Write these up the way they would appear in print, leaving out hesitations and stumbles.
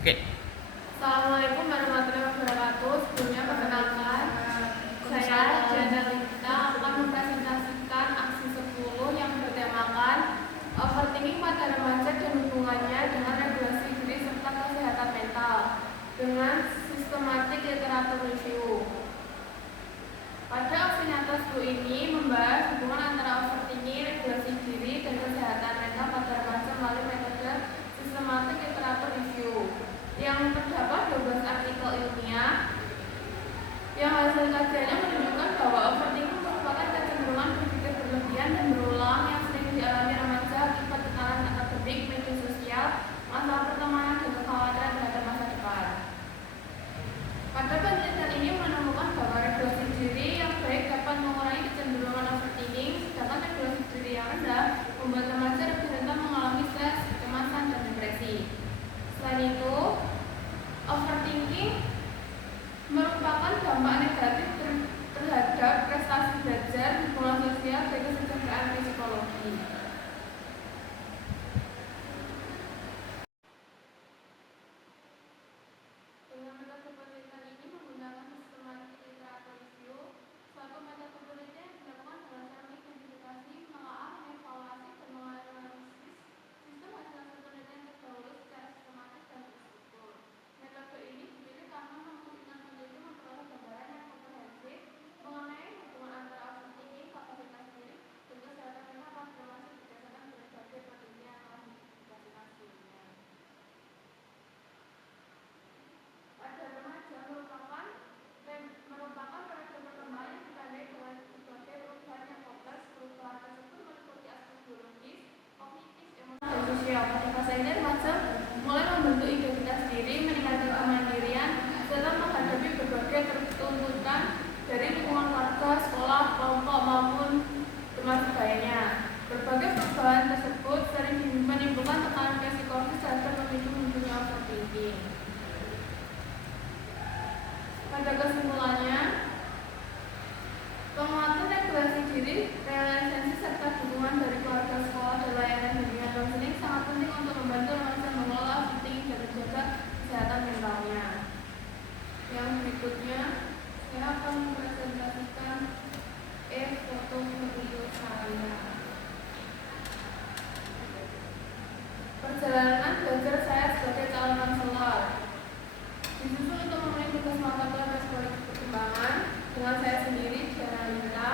Oke. Assalamualaikum warahmatullahi wabarakatuh. Sebelumnya perkenalkan, saya Jana Lita akan mempresentasikan aksi 10 yang bertemakan overthinking pada remaja dan hubungannya dengan regulasi diri serta kesehatan mental dengan sistematik literatur review. Pada aksi nyata 10 ini membahas hubungan antara overthinking, regulasi diri, dan kesehatan mental pada remaja melalui metode sistematik literatur review yang terdapat 12 artikel ilmiah yang hasil kajiannya menunjukkan bahwa overthinking merupakan kecenderungan berpikir berlebihan dan berulang yang sering dialami remaja akibat tekanan akademik, media sosial, masalah pertemanan, dan kekhawatiran terhadap masa depan. Pada penelitian ini menemukan bahwa regulasi diri yang baik dapat mengurangi kecenderungan overthinking, sedangkan regulasi diri yang rendah membuat remaja lebih rentan mengalami stres, kecemasan, dan depresi. Selain itu, overthinking merupakan dampak negatif terhadap prestasi belajar, hubungan sosial, dan kesejahteraan psikologi. Dengan metode penelitian ini menggunakan sistematik literatur review, suatu metode penelitian yang dilakukan dengan cara mengidentifikasi, menelaah, mengevaluasi, dan menganalisis sistem hasil penelitian terdahulu secara sistematis dan terstruktur. Metode ini dipilih karena memungkinkan peneliti memperoleh gambaran yang komprehensif mengenai hubungan antara overthinking, kapasitas diri, dan kesehatan mental pada remaja berdasarkan berbagai penelitian yang telah dipublikasikan sebelumnya. Pada remaja merupakan periode perkembangan yang ditandai dengan berbagai perubahan yang kompleks. Perubahan tersebut meliputi aspek biologis, kognitif, emosional, dan sosial. Pada fase ini remaja mulai membentuk identitas diri, meningkatkan kemandirian, serta menghadapi berbagai tuntutan dari lingkungan keluarga, sekolah, kelompok, maupun teman sebayanya. Berbagai perubahan tersebut sering menimbulkan tekanan psikologis serta memicu munculnya overthinking. Pada kesimpulannya, penguatan regulasi diri, realisasi serta dukungan dari keluarga, sekolah, dan layanan bimbingan konseling sangat penting untuk membantu remaja mengelola overthinking dan menjaga kesehatan mentalnya. Yang berikutnya, saya akan mempresentasikan portofolio saya. Perjalanan belajar saya sebagai calon konselor. Disusun untuk memenuhi tugas mata kuliah psikologi perkembangan dengan saya sendiri, Jana Lita.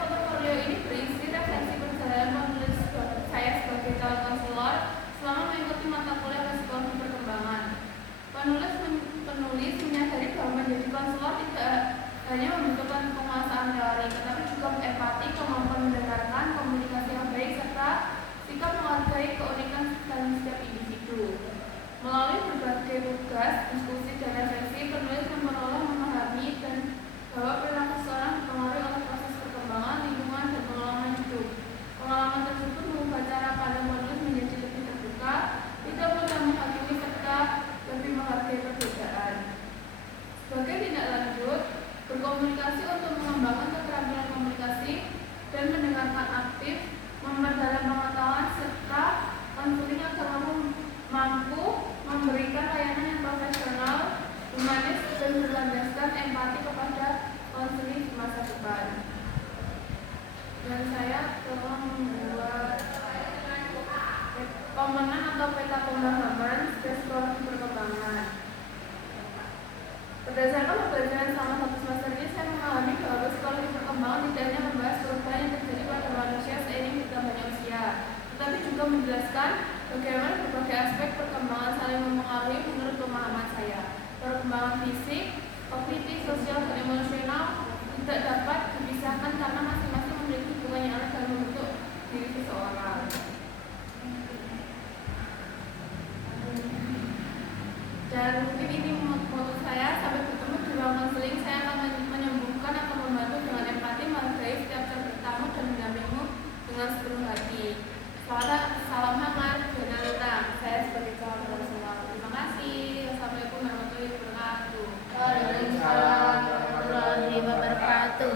Portofolio ini berisi referensi perjalanan penulis saya sebagai calon konselor selama mengikuti mata kuliah psikologi perkembangan. Penulis menyadari bahwa menjadi konselor tidak hanya membutuhkan penguasaan teori, tetapi juga empati, kemampuan mendengarkan, komunikasi yang baik, serta sikap menghargai keunikan dan setiap individu. Melalui berbagai tugas, diskusi, dan refleksi, penulis memahami dan bahwa perilaku seseorang dipengaruhi oleh proses perkembangan, lingkungan, dan pengalaman hidup. Pengalaman tersebut mengubah cara pandang penulis menjadi lebih terbuka, tidak mudah menghakimi, serta lebih menghargai perbedaan. Sebagai tindak lanjut, berkomunikasi untuk mengembangkan keterampilan komunikasi dan mendengarkan aktif, memperdalam pengetahuan, serta konseling agar mampu memberikan layanan yang profesional, humanis, dan berlandaskan empati kepada konseling di masa depan. Dan saya telah membuat pemenan atau peta pemahaman psikologi perkembangan. Berdasarkan pembelajaran selama 1 semester ini, saya memahami bahwa psikologi perkembangan tidak hanya membahas perubahan yang terjadi pada manusia seiring bertambahnya usia, tetapi juga menjelaskan bagaimana berbagai aspek perkembangan saling mempengaruhi menurut pemahaman saya. Perkembangan fisik, kognitif, sosial, dan emosional tidak dapat dipisahkan karena masing-masing memiliki hubungan yang erat dalam membentuk diri seseorang. Dan mungkin ini moto saya, sampai bertemu di ruang konseling. Saya akan menyembuhkan atau membantu dengan empati, menghargai setiap tamu dan mendampingimu dengan sepenuh hati. Salam hangat, Jana Lita. Saya sebagai calon konselor. Terima kasih. Wassalamualaikum warahmatullahi wabarakatuh. Waalaikumsalam warahmatullahi wabarakatuh.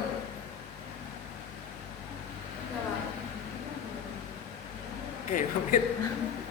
Oke, pamit.